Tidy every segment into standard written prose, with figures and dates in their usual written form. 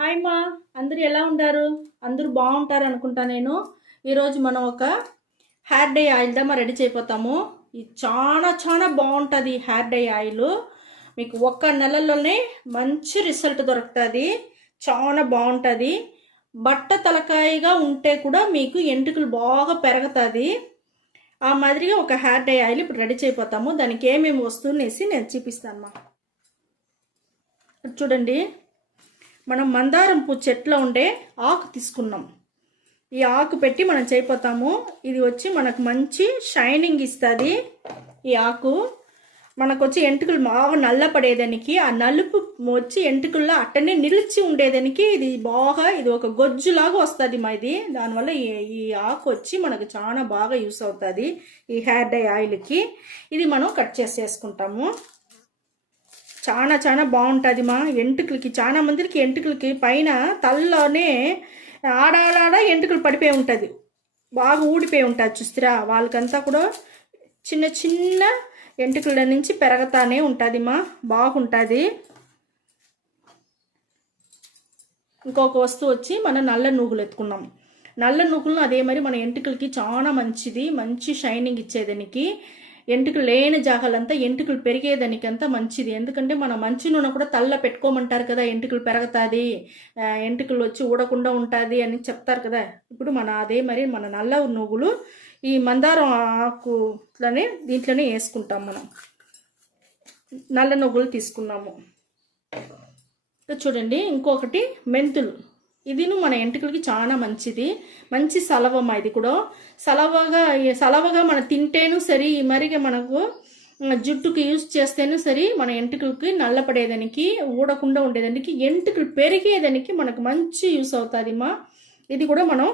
Hi మా, అందరూ ఎలా ఉంటారు? అందరూ బాగుంటారు అనుకుంటా. నేను ఈరోజు మనం ఒక హెయిర్ డై ఆయిల్ దా రెడీ చేయపోతాము. ఇది చాలా చాలా బాగుంటుంది. హెయిర్ డై ఆయిల్ మీకు ఒక్క నెలలోనే మంచి రిజల్ట్ దొరుకుతుంది. చాలా బాగుంటుంది. బట్ట తలకాయగా ఉంటే కూడా మీకు ఎంట్రుకలు బాగా పెరుగుతుంది. ఆ మాదిరిగా ఒక హెయిర్ డై ఆయిల్ ఇప్పుడు రెడీ చేయపోతాము. దానికి ఏమేమి వస్తువులు వేసి నేను చూపిస్తాను మా. చూడండి, మనం మందారం పూ చెట్లో ఉండే ఆకు తీసుకున్నాం. ఈ ఆకు పెట్టి మనం చేయపోతాము. ఇది వచ్చి మనకు మంచి షైనింగ్ ఇస్తుంది. ఈ ఆకు మనకు వచ్చి ఎంటుకలు బాగా నల్లపడేదానికి, ఆ నలుపు వచ్చి ఎంటుకల్లో అట్టనే నిలిచి ఉండేదానికి ఇది ఒక గొజ్జులాగా వస్తుంది మా. ఇది దానివల్ల ఈ ఆకు వచ్చి మనకు చాలా బాగా యూస్ అవుతుంది ఈ హెయిర్ డై ఆయిల్కి. ఇది మనం కట్ చేసేసుకుంటాము. చాలా చాలా బాగుంటుంది మా. ఎంటుకలకి చాలా మందికి ఎంటుకలకి పైన తలలోనే ఆడాడ ఎంటుకలు పడిపోయి ఉంటుంది, బాగా ఊడిపోయి ఉంటుంది చూస్తారా. వాళ్ళకంతా కూడా చిన్న చిన్న ఎంటుకల నుంచి పెరగతానే ఉంటుంది మా, బాగుంటుంది. ఇంకొక వస్తువు వచ్చి మనం నల్ల నూగులు ఎత్తుకున్నాం. నల్ల నూగులను అదే మరి మన ఎంటుకలకి చాలా మంచిది, మంచి షైనింగ్ ఇచ్చేదానికి. ఎంటుకలు లేని జాగాలంతా ఎంటుకలు పెరిగేదానికంతా మంచిది. ఎందుకంటే మన మంచి నూనె కూడా తల్ల పెట్టుకోమంటారు కదా, ఎంటుకలు పెరుగుతుంది, ఎంటుకలు వచ్చి ఊడకుండా ఉంటుంది అని చెప్తారు కదా. ఇప్పుడు అదే మరి మన నల్ల నువ్వులు ఈ మందారం ఆకులోనే దీంట్లోనే వేసుకుంటాం. మనం నల్ల నువ్వులు తీసుకున్నాము. చూడండి, ఇంకొకటి మెంతులు. ఇదిను మన ఎంటుకలకి చాలా మంచిది, మంచి సలవమ్మ. ఇది కూడా సలవగా మనం తింటేను సరి, మరిగా మనకు జుట్టుకి యూజ్ చేస్తేను సరి, మన ఎంటుకలకి నల్లపడేదానికి, ఊడకుండా ఉండేదానికి, ఎంటుకలు పెరిగేదానికి మనకు మంచి యూస్ అవుతుంది మా. ఇది కూడా మనం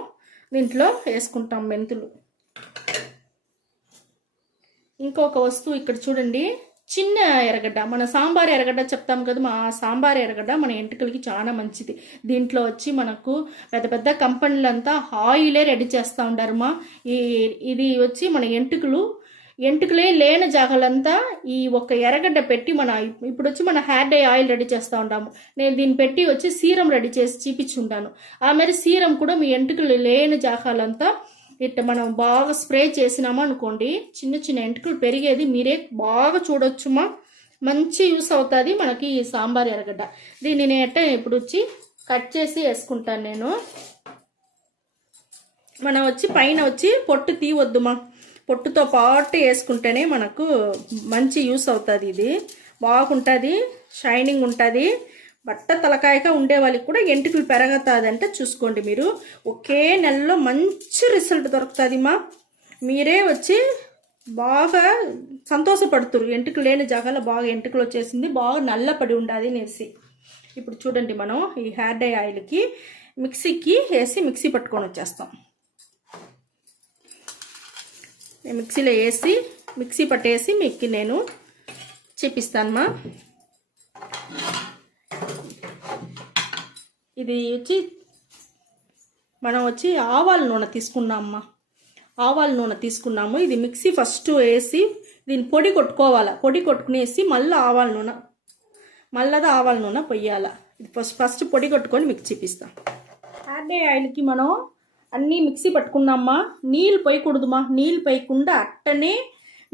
దీంట్లో వేసుకుంటాం మెంతులు. ఇంకొక వస్తువు ఇక్కడ చూడండి, చిన్న ఎర్రగడ్డ. మన సాంబార్ ఎర్రగడ్డ చెప్తాం కదా, మా సాంబార్ ఎర్రగడ్డ మన ఎంటుకలకి చాలా మంచిది. దీంట్లో వచ్చి మనకు పెద్ద పెద్ద కంపెనీలంతా ఆయిలే రెడీ చేస్తూ ఉంటారు మా. ఇది వచ్చి మన ఎంటుకలే లేని జాగాలంతా ఈ ఒక ఎర్రగడ్డ పెట్టి ఇప్పుడు వచ్చి మన హెయిర్ డై ఆయిల్ రెడీ చేస్తూ ఉంటాము. నేను దీన్ని పెట్టి వచ్చి సీరం రెడీ చేసి చూపించుంటాను. ఆ మరి సీరం కూడా మీ ఎంటుకలు లేని జాగాలంతా ఇట్లా మనం బాగా స్ప్రే చేసినామా అనుకోండి, చిన్న చిన్న ఎంటుకలు పెరిగేది మీరే బాగా చూడొచ్చుమా. మంచి యూస్ అవుతుంది మనకి ఈ సాంబార్ ఎర్రగడ్డ. దీన్ని నేను ఇప్పుడు వచ్చి కట్ చేసి వేసుకుంటాను నేను. మనం వచ్చి పైన వచ్చి పొట్టు తీయవద్దుమా, పొట్టుతో పాటు వేసుకుంటేనే మనకు మంచి యూస్ అవుతుంది. ఇది బాగుంటుంది, షైనింగ్ ఉంటుంది. బట్ట తలకాయగా ఉండే వాళ్ళకి కూడా ఎంటుకలు పెరగతుంది అంటే చూసుకోండి మీరు. ఒకే నెలలో మంచి రిజల్ట్ దొరుకుతుంది మా. మీరే వచ్చి బాగా సంతోషపడుతురు. ఎంటుకలు లేని జాగాలో బాగా ఎంటుకలు వచ్చేసింది, బాగా నల్లపడి ఉండాలి అనేసి. ఇప్పుడు చూడండి, మనం ఈ హెయిర్ డై ఆయిల్కి మిక్సీకి వేసి మిక్సీ పట్టుకొని వచ్చేస్తాం. మిక్సీలో వేసి మిక్సీ పట్టేసి మీకు నేను చూపిస్తాను మా. ఇది వచ్చి మనం వచ్చి ఆవాల నూనె తీసుకున్నామమ్మా. ఆవాల నూనె తీసుకున్నాము. ఇది మిక్సీ ఫస్ట్ వేసి దీన్ని పొడి కొట్టుకోవాలి. పొడి కొట్టుకునేసి మళ్ళీ ఆవాల నూనె పొయ్యాల. ఇది ఫస్ట్ పొడి కొట్టుకొని మీకు చూపిస్తాం. హెయిర్ డై ఆయిల్కి మనం అన్నీ మిక్సీ పట్టుకున్నామా. నీళ్ళు పోయకూడదుమా. నీళ్ళు పోయకుండా అట్టనే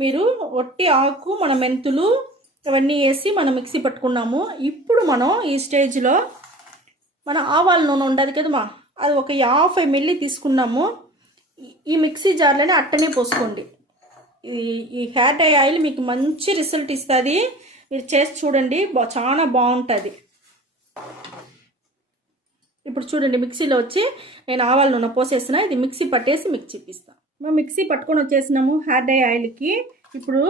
మీరు ఒట్టి ఆకు, మన మెంతులు ఇవన్నీ వేసి మనం మిక్సీ పట్టుకున్నాము. ఇప్పుడు మనం ఈ స్టేజ్లో మన ఆవాల నూనె ఉండదు కదమ్మా, అది ఒక 50 ml తీసుకున్నాము. ఈ మిక్సీ జార్లోనే అట్టనే పోసుకోండి. ఈ హెయిర్ డై ఆయిల్ మీకు మంచి రిజల్ట్ ఇస్తుంది. మీరు చేసి చూడండి, చాలా బాగుంటుంది. ఇప్పుడు చూడండి, మిక్సీలో వచ్చి నేను ఆవాల నూనె పోసేసిన. ఇది మిక్సీ పట్టేసి మీకు చూపిస్తాను. మేము మిక్సీ పట్టుకొని వచ్చేసినాము హెయిర్ డై ఆయిల్కి. ఇప్పుడు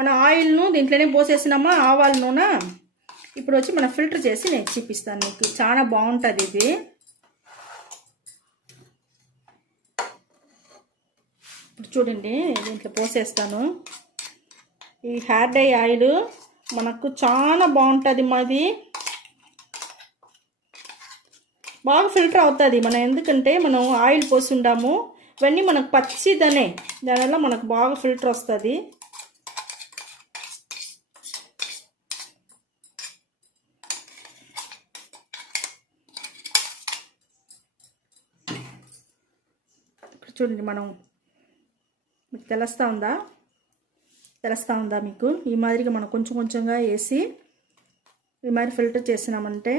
మన ఆయిల్ను దీంట్లోనే పోసేసినామా ఆవాల నూనె. ఇప్పుడు వచ్చి మనం ఫిల్టర్ చేసి నేను చూపిస్తాను మీకు. చాలా బాగుంటుంది ఇది. ఇప్పుడు చూడండి, దీంట్లో పోసేస్తాను. ఈ హెయిర్ డై ఆయిల్ మనకు చాలా బాగుంటుంది మాది. బాగా ఫిల్టర్ అవుతుంది మనం, ఎందుకంటే మనం ఆయిల్ పోసి ఉండాము. ఇవన్నీ మనకు పచ్చిదనే, దానివల్ల మనకు బాగా ఫిల్టర్ వస్తుంది. చూడండి మనం మీకు తెలుస్తూ ఉందా మీకు? ఈ మాదిరిగా మనం కొంచెం కొంచెంగా వేసి ఈ మాదిరి ఫిల్టర్ చేసినామంటే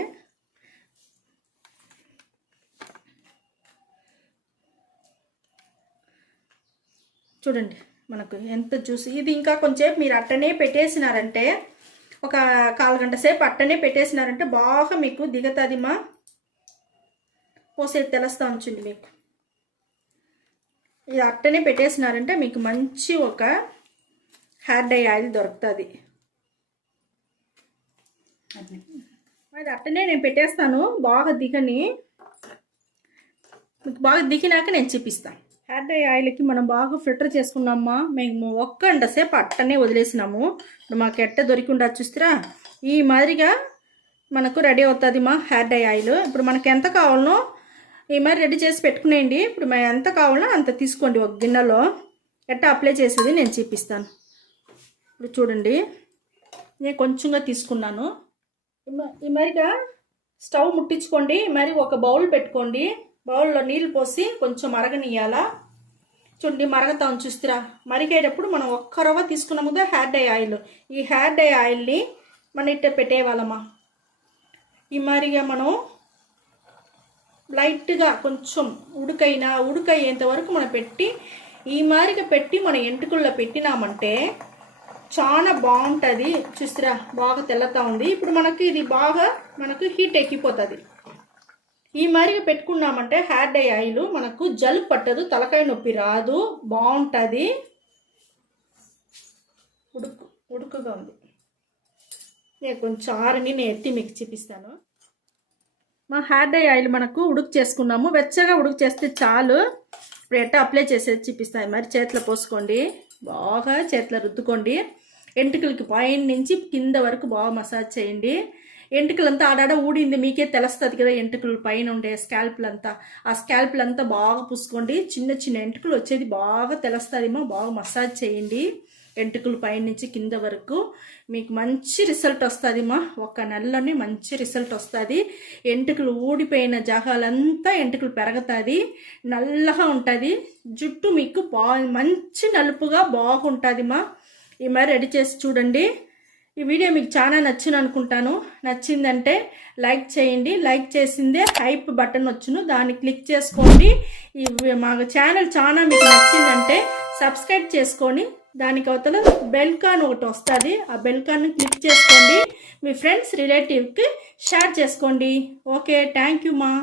చూడండి మనకు ఎంత జ్యూస్. ఇది ఇంకా కొంచెంసేపు మీరు అట్టనే పెట్టేసినారంటే ఒక 1/4 గంట సేపు అట్టనే పెట్టేసినారంటే బాగా మీకు దిగతాదిమా. పోసేది తెలుస్తూ ఉంచండి మీకు. ఇది అట్టనే పెట్టేసినారంటే మీకు మంచి ఒక హెయిర్ డై ఆయిల్ దొరుకుతుంది. అది అట్టనే నేను పెట్టేస్తాను బాగా దిగని. మీకు బాగా దిగినాక నేను చూపిస్తాను. హెయిర్ డై ఆయిల్కి మనం బాగా ఫిల్టర్ చేసుకున్నామా. మేము 1 గంట సేపు అట్టనే వదిలేసినాము. ఇప్పుడు మాకు ఎట్ట దొరికిండా చూస్తారా? ఈ మాదిరిగా మనకు రెడీ అవుతుంది మా హెయిర్ డై ఆయిల్. ఇప్పుడు మనకు ఎంత కావాలనో ఈ మరి రెడీ చేసి పెట్టుకునేయండి. ఇప్పుడు మేము ఎంత కావాలనో అంత తీసుకోండి ఒక గిన్నెలో. ఎట్ట అప్లై చేసేది నేను చూపిస్తాను. ఇప్పుడు చూడండి నేను కొంచెంగా తీసుకున్నాను. ఈ మరిగా స్టవ్ ముట్టించుకోండి. మరి ఒక బౌల్ పెట్టుకోండి. బౌల్లో నీళ్ళు పోసి కొంచెం మరగనియాలా. చూడండి మరగతా చూస్తారా? మరిగేటప్పుడు మనం 1 రవ్వ తీసుకున్నాము కదా హెయిర్ డై ఆయిల్. ఈ హెయిర్ డై ఆయిల్ని మన ఇట్ట పెట్టేవాళ్ళమ్మా. ఈ మరిగా మనం లైట్గా కొంచెం ఉడుకయ్యేంత వరకు మనం పెట్టి ఈ మాదిరిగా పెట్టి మనం ఎంటుకల్లో పెట్టినామంటే చాలా బాగుంటుంది. చూస్తారా బాగా తెల్లతా ఉంది. ఇప్పుడు మనకి ఇది బాగా మనకు హీట్ ఎక్కిపోతుంది. ఈ మాదిరిగా పెట్టుకున్నామంటే హెయిర్ డై ఆయిల్ మనకు జలుబు పట్టదు, తలకాయ నొప్పి రాదు, బాగుంటుంది. ఉడుకుగా ఉంది. నేను కొంచెం ఆరని నేను ఎత్తి మీకు చూపిస్తాను. మా హెయిర్ డై ఆయిల్ మనకు ఉడుకు చేసుకున్నాము. వెచ్చగా ఉడుకు చేస్తే చాలు. ఇప్పుడు ఎట్ట అప్లై చేసేది చూపిస్తాను. మరి చేతిలో పోసుకోండి, బాగా చేతిలో రుద్దుకోండి. ఎంటుకలకి పైన నుంచి కింద వరకు బాగా మసాజ్ చేయండి. ఎంటుకలంతా ఆడాడ ఊడింది మీకే తెలుస్తుంది కదా. ఎంటుకలు పైన ఉండే స్కాల్ప్లంతా, ఆ స్కాల్ప్లంతా బాగా పూసుకోండి. చిన్న చిన్న ఎంటుకలు వచ్చేది బాగా తెలుస్తుందేమో. బాగా మసాజ్ చేయండి ఎంటుకలు పైన నుంచి కింద వరకు. మీకు మంచి రిజల్ట్ వస్తుందిమా. 1 నెలలోనే మంచి రిజల్ట్ వస్తుంది. ఎంటుకలు ఊడిపోయిన జాగాలంతా ఎంటుకలు పెరుగుతుంది, నల్లగా ఉంటుంది. జుట్టు మీకు మంచి నలుపుగా బాగుంటుందిమా. ఈ మరి రెడీ చేసి చూడండి. ఈ వీడియో మీకు చాలా నచ్చింది అనుకుంటాను. నచ్చిందంటే లైక్ చేయండి. లైక్ చేసిందే హైప్ బటన్ వచ్చును, దాన్ని క్లిక్ చేసుకోండి. మా ఛానల్ చాలా మీకు నచ్చిందంటే సబ్స్క్రైబ్ చేసుకొని దానికి అవతల బెల్ కాన్ ఒకటి వస్తుంది. ఆ బెల్ కాన్ని క్లిక్ చేసుకోండి. మీ ఫ్రెండ్స్ రిలేటివ్కి షేర్ చేసుకోండి. ఓకే, థ్యాంక్ యూ మా.